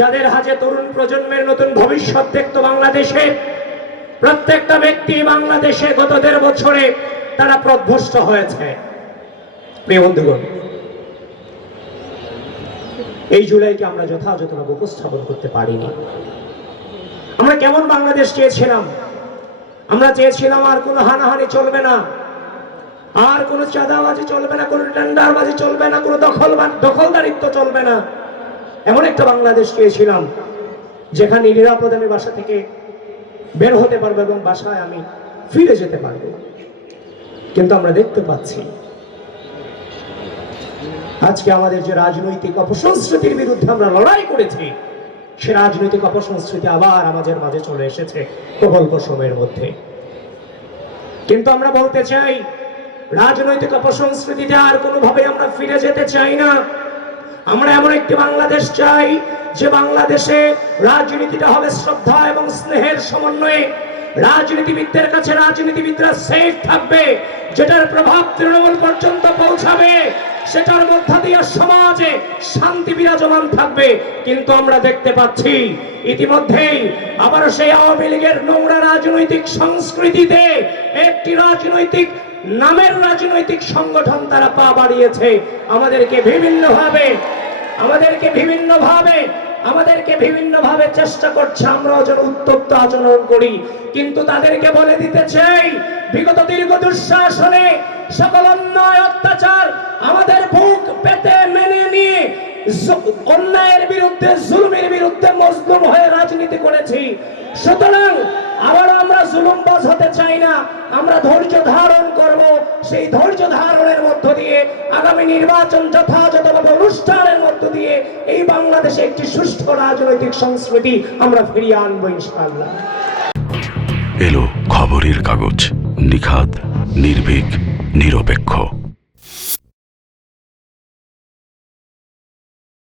যাদের হাতে তরুণ প্রজন্মের নতুন ভবিষ্যৎ দেখত বাংলাদেশে, প্রত্যেকটা ব্যক্তি বাংলাদেশে গত দেড় বছরে তারা প্রধ্বস্ত হয়েছে। প্রিয় বন্ধুগণ, এই জুলাইকে আমরা যথাযথভাবে উপস্থাপন করতে পারিনি। আমরা কেমন বাংলাদেশ চেয়েছিলাম? আমরা চেয়েছিলাম আর কোনো হানাহানি চলবে না। আর কোনো চাঁদাবাজি চলবে না, কোনো টেন্ডারবাজি চলবে না, কোনো দখল দখলদারিত্ব চলবে না। এমন একটা বাংলাদেশ চেয়েছিলাম যেখানে নিরাপদে আমি বাসা থেকে বের হতে পারব এবং বাসায় আমি ফিরে যেতে পারব। কিন্তু আমরা দেখতে পাচ্ছি, আজকে আমাদের যে রাজনৈতিক অপসংস্কৃতির বিরুদ্ধে আমরা লড়াই করেছি, সে রাজনৈতিক অপসংস্কৃতি আবার আমাদের মাঝে চলে এসেছে অল্প সময়ের মধ্যে। কিন্তু আমরা বলতে চাই, রাজনৈতিক অপসংস্কৃতিতে আর কোনোভাবে আমরা ফিরে যেতে চাই না। আমরা এমন একটি বাংলাদেশ চাই যে বাংলাদেশে রাজনীতিটা হবে শ্রদ্ধা এবং স্নেহের সমন্বয়ে। রাজনীতিবিদদের কাছে রাজনীতিবিদরা সেফ থাকবে, যেটার প্রভাব তৃণমূল পর্যন্ত পৌঁছাবে। সেটার মধ্যে দিয়ে সমাজে শান্তি বিরাজমান থাকবে। কিন্তু আমরা দেখতে পাচ্ছি, ইতিমধ্যেই আবার সেই আওয়ামী লীগের নোংরা রাজনৈতিক সংস্কৃতিতে একটি রাজনৈতিক, নামের রাজনৈতিক সংগঠন তারা পা বাড়িয়েছে। আমাদেরকে বিভিন্নভাবে, আমাদেরকে বিভিন্ন ভাবে আমাদেরকে বিভিন্ন ভাবে চেষ্টা করছে, আমরাও যেন উত্তপ্ত আচরণ করি। কিন্তু তাদেরকে বলে দিতে চাই, বিগত দীর্ঘ দুঃশাসনে সকল অন্যায়, অত্যাচার আমাদের বুক পেতে মেনে নিয়ে অন্যায়ের বিরুদ্ধে, জুলুমের বিরুদ্ধে মজলুম হয়ে রাজনীতি করেছি। সুতরাং আবার আমরা জুলুমবাজ হতে চাই না, আমরা ধৈর্য ধারণ করব। সেই ধৈর্য ধারণের মধ্য দিয়ে আগামী নির্বাচন দিয়ে এই বাংলাদেশে একটি সুষ্ঠু রাজনৈতিক সংস্কৃতি আমরা ফিরিয়ে আনব ইনশাআল্লাহ। এলো খবরের কাগজ, নিখাদ, নির্ভীক, নিরপেক্ষ।